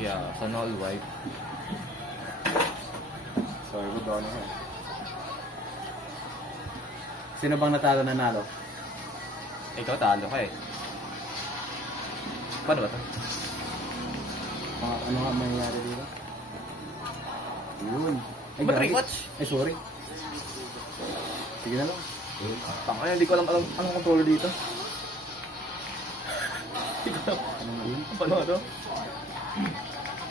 Yeah, sana all white. Sorry, good on ako. Sino bang nanalo? Ikaw talo ka eh. Paano ba ito? Ano nga mangyayari dito? Yun. Ba't rewatch? Ay, sorry. Sige na lang. Tangay, hindi ko alam anong controller dito. Hindi ko alam. Paano ito?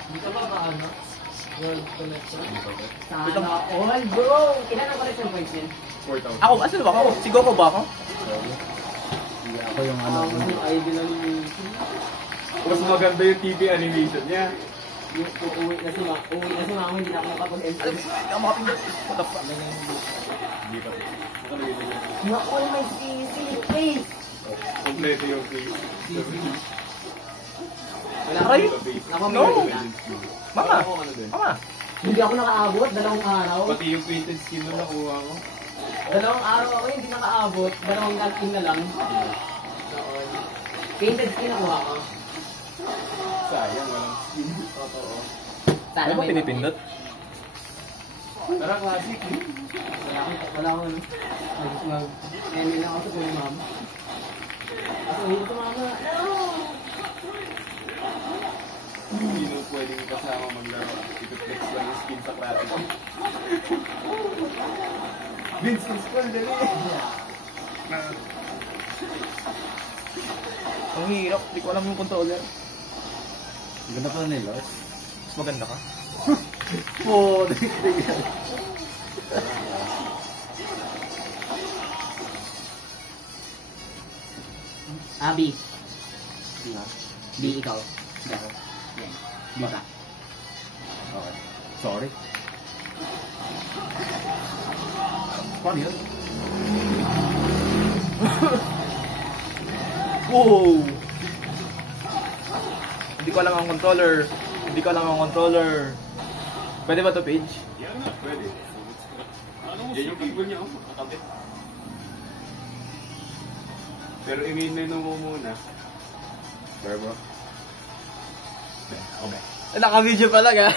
Dito ba ano? World collection? Sana all, bro! Ilan ang collection points yun? 4,000. Ako, asan ba ako? Si Goku ba ako? Hindi ako yung ano. Yung idol ng Mas maganda yung TV animation niya. yung uuwi na si mama, hindi na ako makapag-entry. Alam mo, hindi ako makapindot. What the fuck? Hindi pa. Naku, may sisi, please! Kompleto yung face. Wala Aray! Ako, No! Mama! Ako, ano din? Mama! Hindi ako nakaabot, 2 araw. Pati yung painted skin na nakuha ko. 2 araw ako hindi nakaabot, 2 galting na lang. Noon. Painted skin nakuha ko. Sayang, walang skin. Totoo. Ano ba pinipindot? Tara, classic. Wala akong ano. Mag-end lang ako sa kuya mama. Kasi uwi ko mama. No! Hindi mo pwedeng kasama maglaro. Ipiplex lang yung skin sa classic. Vince, install, dali. Ang hirap, hindi ko alam yung controller. Ang ganda pa nila. Mas maganda ka? Oh, Abi. B, ikaw. Ikaw. Yan. Baka. Okay. Sorry. Paano yun? Wow! Hindi ko alam ang controller. Hindi ko alam ang controller. Pwede ba to, Paige? Yan na, pwede. Yan yung cable niya, oh. Kakabit. Pero i-main mo muna. Sure, bro? Okay. Naka-video pala, ga?